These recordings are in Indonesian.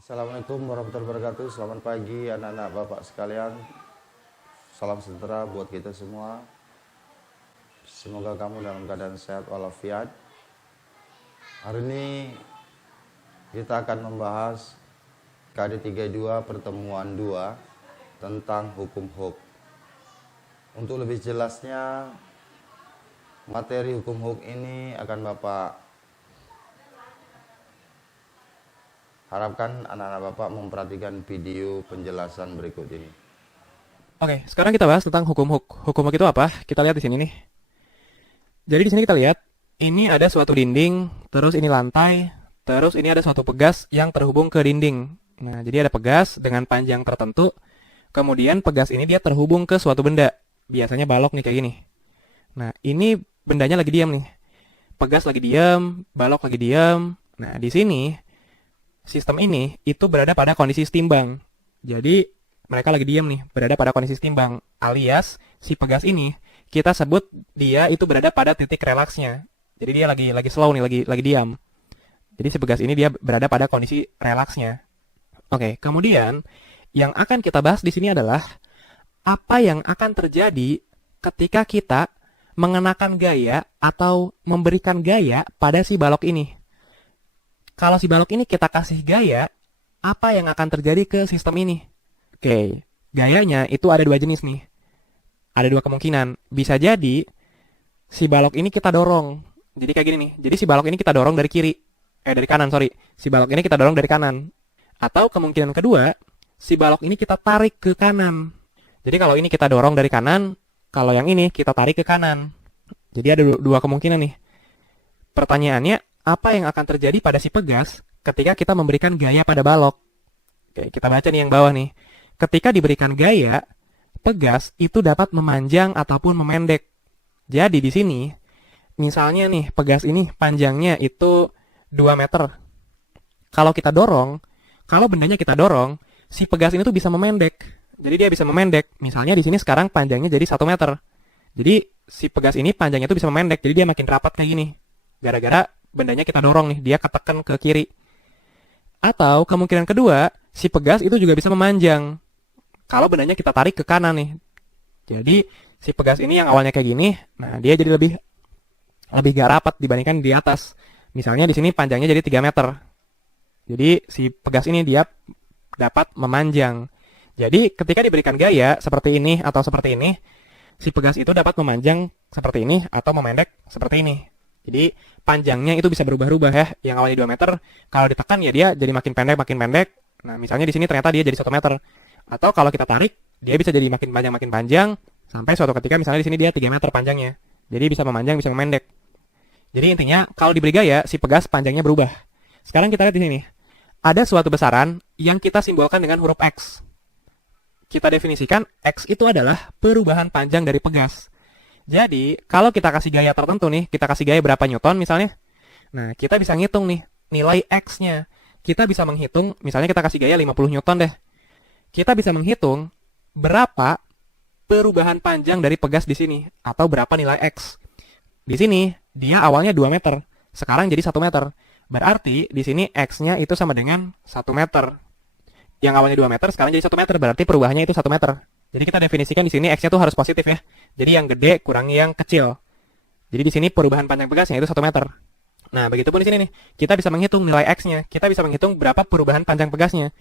Assalamualaikum warahmatullahi wabarakatuh. Selamat pagi anak-anak bapak sekalian. Salam sejahtera buat kita semua. Semoga kamu dalam keadaan sehat walafiat. Hari ini kita akan membahas KD 32 pertemuan 2 tentang hukum HOK. Untuk lebih jelasnya, materi hukum HOK ini akan Bapak harapkan anak-anak Bapak memperhatikan video penjelasan berikut ini. Oke, sekarang kita bahas tentang hukum HOK. Hukum HOK itu apa? Kita lihat di sini nih. Jadi di sini kita lihat, ini ada suatu dinding, terus ini lantai, terus ini ada suatu pegas yang terhubung ke dinding. Nah, jadi ada pegas dengan panjang tertentu, kemudian pegas ini dia terhubung ke suatu benda. Biasanya balok nih kayak gini. Nah, ini bendanya lagi diam nih. Pegas lagi diam, balok lagi diam. Nah, di sini sistem ini itu berada pada kondisi setimbang. Jadi mereka lagi diam nih, berada pada kondisi setimbang, alias si pegas ini kita sebut dia itu berada pada titik relaksnya. Jadi dia lagi slow nih, lagi diam. Jadi si pegas ini dia berada pada kondisi relaksnya. Oke, kemudian yang akan kita bahas di sini adalah apa yang akan terjadi ketika kita mengenakan gaya atau memberikan gaya pada si balok ini. Kalau si balok ini kita kasih gaya, apa yang akan terjadi ke sistem ini? Oke, gayanya itu ada dua jenis nih. Ada dua kemungkinan. Bisa jadi si balok ini kita dorong. Jadi kayak gini nih. Jadi si balok ini kita dorong dari kiri. Dari kanan, sorry. Si balok ini kita dorong dari kanan. Atau kemungkinan kedua, si balok ini kita tarik ke kanan. Jadi kalau ini kita dorong dari kanan, kalau yang ini kita tarik ke kanan. Jadi ada dua kemungkinan nih. Pertanyaannya, apa yang akan terjadi pada si pegas ketika kita memberikan gaya pada balok? Oke, kita baca nih yang bawah nih. Ketika diberikan gaya, pegas itu dapat memanjang ataupun memendek. Jadi di sini, misalnya nih, pegas ini panjangnya itu 2 meter. Kalau kita dorong, kalau bendanya kita dorong, si pegas ini tuh bisa memendek. Jadi dia bisa memendek. Misalnya di sini sekarang panjangnya jadi 1 meter. Jadi si pegas ini panjangnya tuh bisa memendek. Jadi dia makin rapat kayak gini. Gara-gara bendanya kita dorong nih, dia ketekan ke kiri. Atau kemungkinan kedua, si pegas itu juga bisa memanjang. Kalau bendanya kita tarik ke kanan nih. Jadi si pegas ini yang awalnya kayak gini, nah dia jadi lebih gak rapat dibandingkan di atas. Misalnya di sini panjangnya jadi 3 meter. Jadi si pegas ini dia dapat memanjang. Jadi ketika diberikan gaya seperti ini atau seperti ini, si pegas itu dapat memanjang seperti ini atau memendek seperti ini. Jadi panjangnya itu bisa berubah-ubah ya. Yang awalnya 2 meter, kalau ditekan ya dia jadi makin pendek. Nah, misalnya di sini ternyata dia jadi 1 meter. Atau kalau kita tarik, dia bisa jadi makin panjang sampai suatu ketika misalnya di sini dia 3 meter panjangnya. Jadi bisa memanjang, bisa memendek. Jadi intinya kalau diberi gaya si pegas panjangnya berubah. Sekarang kita lihat di sini. Ada suatu besaran yang kita simbolkan dengan huruf X. Kita definisikan X itu adalah perubahan panjang dari pegas. Jadi, kalau kita kasih gaya tertentu nih, kita kasih gaya berapa newton misalnya. Nah, kita bisa ngitung nih, nilai X-nya. Kita bisa menghitung, misalnya kita kasih gaya 50 newton deh. Kita bisa menghitung berapa perubahan panjang dari pegas di sini. Atau berapa nilai X. Di sini, dia awalnya 2 meter. Sekarang jadi 1 meter. Berarti, di sini X-nya itu sama dengan 1 meter. Yang awalnya 2 meter, sekarang jadi 1 meter. Berarti perubahannya itu 1 meter. Jadi kita definisikan di sini X-nya tuh harus positif ya. Jadi yang gede kurangi yang kecil. Jadi di sini perubahan panjang pegasnya itu 1 meter. Nah, begitupun di sini nih. Kita bisa menghitung nilai X-nya. Kita bisa menghitung berapa perubahan panjang pegasnya.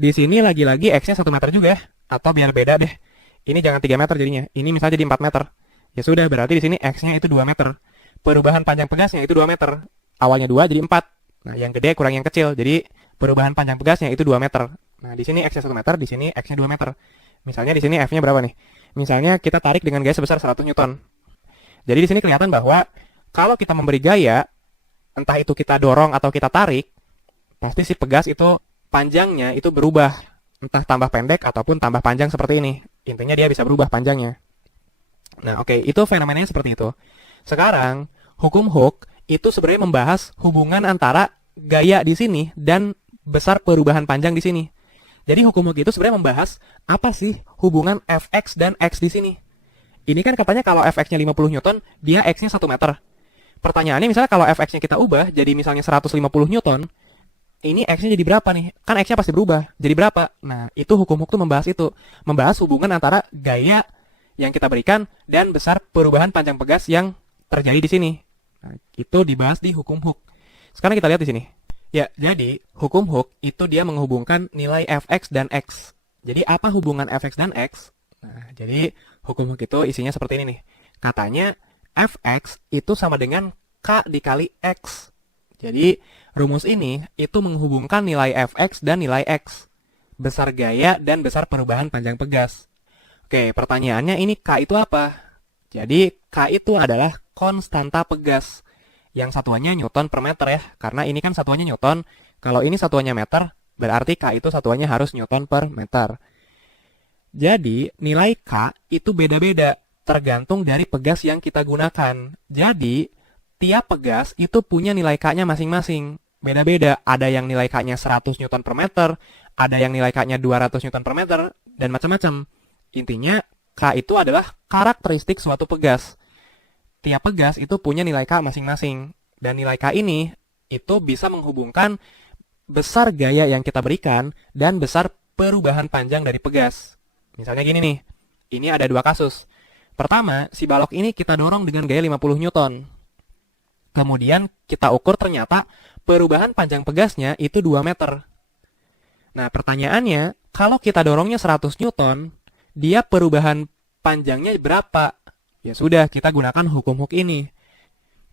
Di sini lagi-lagi X-nya 1 meter juga ya. Atau biar beda deh. Ini jangan 3 meter jadinya. Ini misalnya jadi 4 meter. Ya sudah, berarti di sini X-nya itu 2 meter. Perubahan panjang pegasnya itu 2 meter. Awalnya 2 jadi 4. Nah, yang gede kurang yang kecil. Jadi perubahan panjang pegasnya itu 2 meter. Nah, di sini X-nya 1 meter, di sini X-nya 2 meter. Misalnya di sini F-nya berapa nih? Misalnya kita tarik dengan gaya sebesar 100 newton. Jadi di sini kelihatan bahwa kalau kita memberi gaya, entah itu kita dorong atau kita tarik, pasti si pegas itu panjangnya itu berubah. Entah tambah pendek ataupun tambah panjang seperti ini. Intinya dia bisa berubah panjangnya. Nah, oke, itu fenomenanya seperti itu. Sekarang, hukum HOK itu sebenarnya membahas hubungan antara gaya di sini dan besar perubahan panjang di sini. Jadi hukum HOK itu sebenarnya membahas apa sih hubungan Fx dan X di sini. Ini kan katanya kalau Fx-nya 50 Newton, dia X-nya 1 meter. Pertanyaannya misalnya kalau Fx-nya kita ubah jadi misalnya 150 Newton, ini X-nya jadi berapa nih? Kan X-nya pasti berubah. Jadi berapa? Nah, itu hukum Hooke tuh membahas itu. Membahas hubungan antara gaya yang kita berikan dan besar perubahan panjang pegas yang terjadi di sini. Nah, itu dibahas di hukum Hooke. Sekarang kita lihat di sini. Ya, jadi hukum Hooke itu dia menghubungkan nilai fx dan x. Jadi apa hubungan fx dan x? Nah, jadi hukum Hooke itu isinya seperti ini nih. Katanya fx itu sama dengan k dikali x. Jadi rumus ini itu menghubungkan nilai fx dan nilai x. Besar gaya dan besar perubahan panjang pegas. Oke, pertanyaannya ini K itu apa? Jadi K itu adalah konstanta pegas. Yang satuannya Newton per meter ya. Karena ini kan satuannya Newton. Kalau ini satuannya meter, berarti K itu satuannya harus Newton per meter. Jadi nilai K itu beda-beda. Tergantung dari pegas yang kita gunakan. Jadi tiap pegas itu punya nilai K-nya masing-masing. Beda-beda. Ada yang nilai K-nya 100 Newton per meter. Ada yang nilai K-nya 200 Newton per meter. Dan macam-macam. Intinya, K itu adalah karakteristik suatu pegas. Tiap pegas itu punya nilai K masing-masing. Dan nilai K ini itu bisa menghubungkan besar gaya yang kita berikan dan besar perubahan panjang dari pegas. Misalnya gini nih, ini ada dua kasus. Pertama, si balok ini kita dorong dengan gaya 50 Newton. Kemudian kita ukur ternyata perubahan panjang pegasnya itu 2 meter. Nah, pertanyaannya, kalau kita dorongnya 100 Newton, dia perubahan panjangnya berapa? Ya sudah, kita gunakan hukum Hooke ini.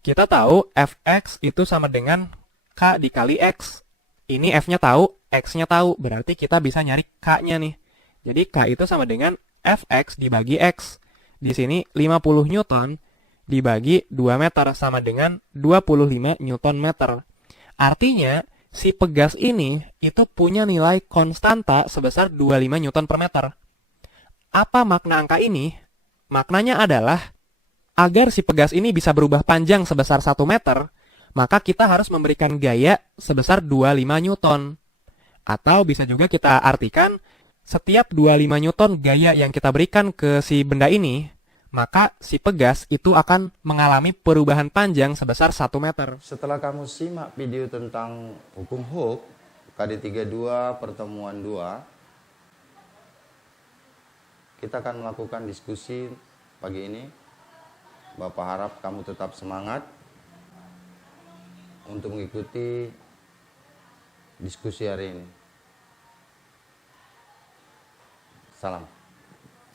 Kita tahu Fx itu sama dengan K dikali X. Ini F-nya tahu, X-nya tahu. Berarti kita bisa nyari K-nya nih. Jadi K itu sama dengan Fx dibagi X. Di sini 50 Newton dibagi 2 meter sama dengan 25 Newton meter. Artinya, si pegas ini itu punya nilai konstanta sebesar 25 Newton per meter. Apa makna angka ini? Maknanya adalah, agar si pegas ini bisa berubah panjang sebesar 1 meter, maka kita harus memberikan gaya sebesar 25 Newton. Atau bisa juga kita artikan, setiap 25 Newton gaya yang kita berikan ke si benda ini, maka si pegas itu akan mengalami perubahan panjang sebesar 1 meter. Setelah kamu simak video tentang hukum Hooke, KD32 pertemuan 2, kita akan melakukan diskusi pagi ini. Bapak harap kamu tetap semangat untuk mengikuti diskusi hari ini. Salam.